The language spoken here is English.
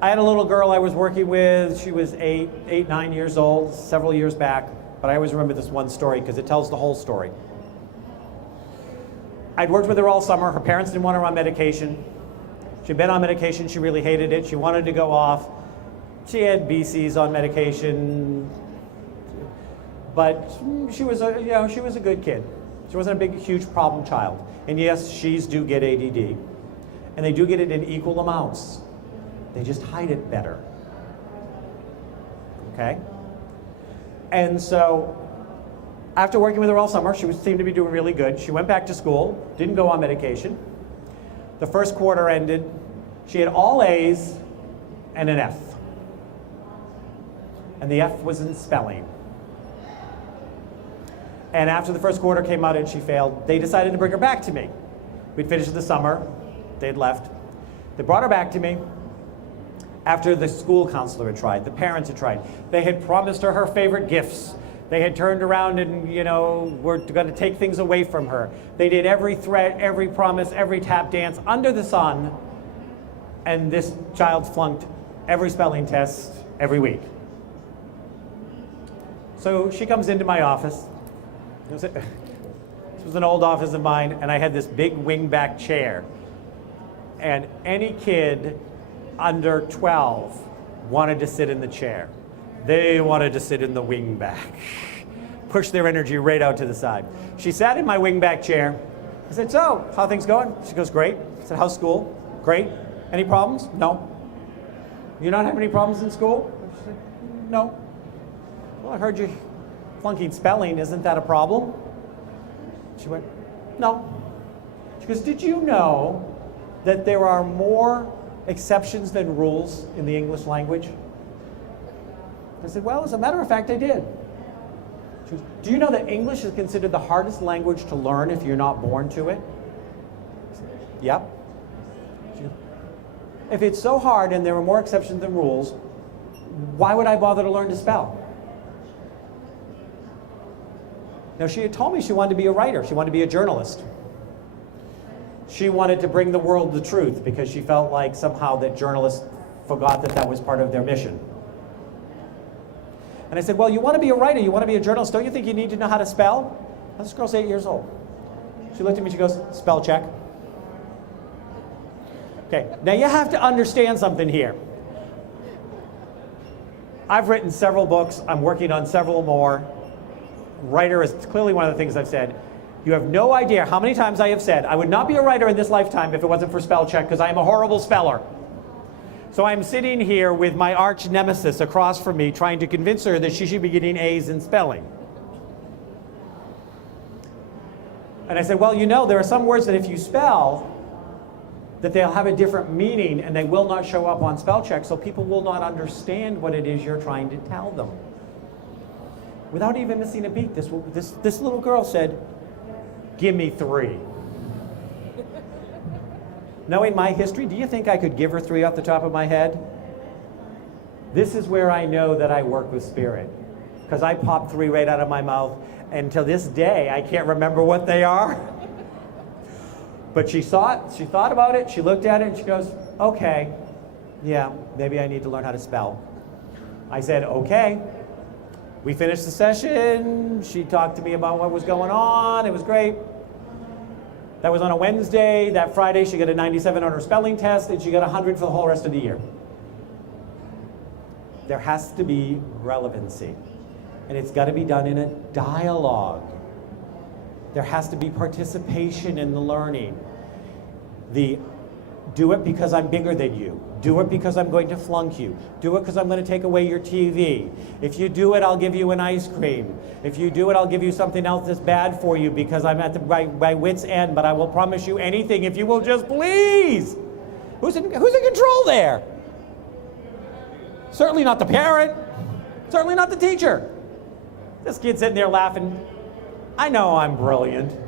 I had a little girl I was working with. She was 9 years old, several years back. But I always remember this one story because it tells the whole story. I'd worked with her all summer. Her parents didn't want her on medication. She'd been on medication. She really hated it. She wanted to go off. She had BCs on medication. But she was a good kid. She wasn't a big, huge problem child. And yes, she's do get ADD. And they do get it in equal amounts. They just hide it better. Okay? And so, after working with her all summer, she seemed to be doing really good. She went back to school, didn't go on medication. The first quarter ended. She had all A's and an F. And the F was in spelling. And after the first quarter came out and she failed, they decided to bring her back to me. We'd finished the summer. They'd left. They brought her back to me after the school counselor had tried, the parents had tried. They had promised her favorite gifts. They had turned around and, were going to take things away from her. They did every threat, every promise, every tap dance under the sun. And this child flunked every spelling test every week. So she comes into my office. This was an old office of mine, and I had this big wingback chair. And any kid under 12 wanted to sit in the chair. They wanted to sit in the wingback. Push their energy right out to the side. She sat in my wingback chair. I said, so, how are things going? She goes, great. I said, how's school? Great. Any problems? No. You not have any problems in school? She said, no. Well, I heard you flunking spelling. Isn't that a problem? She went, no. She goes, did you know that there are more exceptions than rules in the English language? I said, well, as a matter of fact, I did. She goes, do you know that English is considered the hardest language to learn if you're not born to it? I said, yep. She goes, if it's so hard and there are more exceptions than rules, why would I bother to learn to spell? Now, she had told me she wanted to be a writer. She wanted to be a journalist. She wanted to bring the world the truth because she felt like somehow that journalists forgot that that was part of their mission. And I said, well, you want to be a writer, you want to be a journalist, don't you think you need to know how to spell? This girl's 8 years old. She looked at me, she goes, spell check. Okay, now you have to understand something here. I've written several books, I'm working on several more. Writer is clearly one of the things I've said. You have no idea how many times I have said, I would not be a writer in this lifetime if it wasn't for spell check because I am a horrible speller. So I'm sitting here with my arch nemesis across from me trying to convince her that she should be getting A's in spelling. And I said, well, there are some words that if you spell, that they'll have a different meaning and they will not show up on spell check, so people will not understand what it is you're trying to tell them. Without even missing a beat, this little girl said, give me 3. Knowing my history, do you think I could give her 3 off the top of my head? This is where I know that I work with spirit. Because I popped 3 right out of my mouth, and to this day, I can't remember what they are. But she thought about it, she looked at it, and she goes, okay, yeah, maybe I need to learn how to spell. I said, okay. We finished the session, she talked to me about what was going on, it was great. That was on a Wednesday. That Friday she got a 97 on her spelling test and she got 100 for the whole rest of the year. There has to be relevancy. And it's got to be done in a dialogue. There has to be participation in the learning. Do it because I'm bigger than you. Do it because I'm going to flunk you. Do it because I'm going to take away your TV. If you do it, I'll give you an ice cream. If you do it, I'll give you something else that's bad for you because I'm at my wit's end, but I will promise you anything if you will just please. Who's in control there? Certainly not the parent. Certainly not the teacher. This kid's sitting there laughing. I know I'm brilliant.